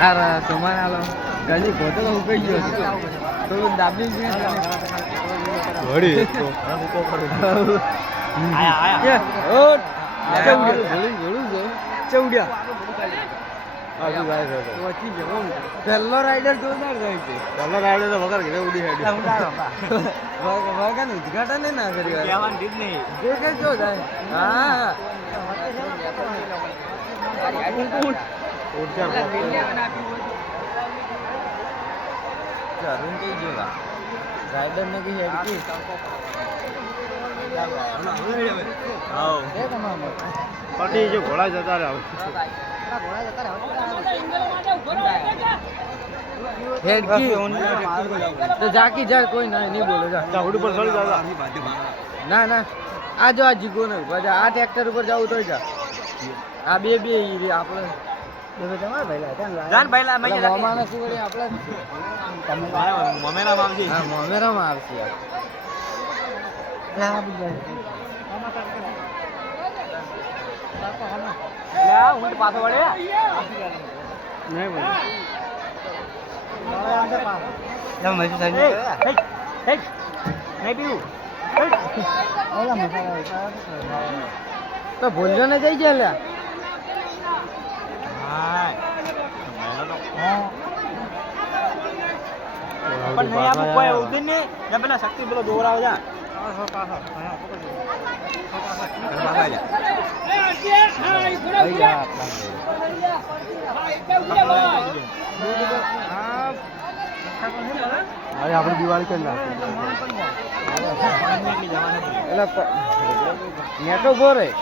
અરે સોમાન આલો ગલી ગોતો તો ઉકઈ ગયો તો દાબી ગયો વળી તો આયા ઓ ચૌડિયા આજુ ગાય છે તો વચ્ચી જવો પહેલો રાઈડર જોરદાર જાય છે પહેલો રાઈડર તો વગર ઘરે ઉડી હેડી વગર ઉદ્ઘાટન ના કર્યું કહેવાનું જ નહીં જે કે જો જાય હા ઉડજા જરૂર કઈ જોવા રાઈડર ને કઈ હેડ કી હા એ તમામ પટી જો ઘોડા જતા રહે તો જાકી જા કોઈ ના નહીં બોલે જા ચાવડ ઉપર ચડી જા ના ના આ જો આ જીગો ને આ ટ્રેક્ટર ઉપર જાવ તો જા આ બે આપણે તમાર ભાઈલા જાન ભાઈલા મૈયા મામાને સુવડી આપણે તમે મમેરામાં આવશે હા મમેરામાં આવશે લા બીજા લા ઊંટ પાછો વળે નહીં બોલ લા મજે સાની હે નહીં પીવું ઓલા મસાલા તો ભૂલજો ને જઈ જાય લ્યા હા પણ નહીં આપું કોઈ ઉદિન ને જા પેલા શક્તિ પેલો દોરાવ જા આપડે દિવાળી કરી નાખી તો બોરે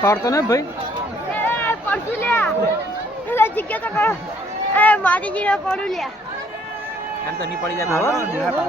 કાઢતો ને ભાઈ પડતું લ્યા જગ્યા તો મારી જીને પડું લ્યા એમ તો નહીં પડી જાય